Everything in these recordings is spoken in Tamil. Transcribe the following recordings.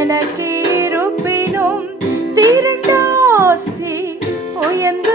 செல்வாக்குகள் எனக்கு இருப்பினும் திரண்ட ஆஸ்தி உயர்ந்த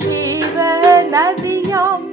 ஜீவ நதியாம்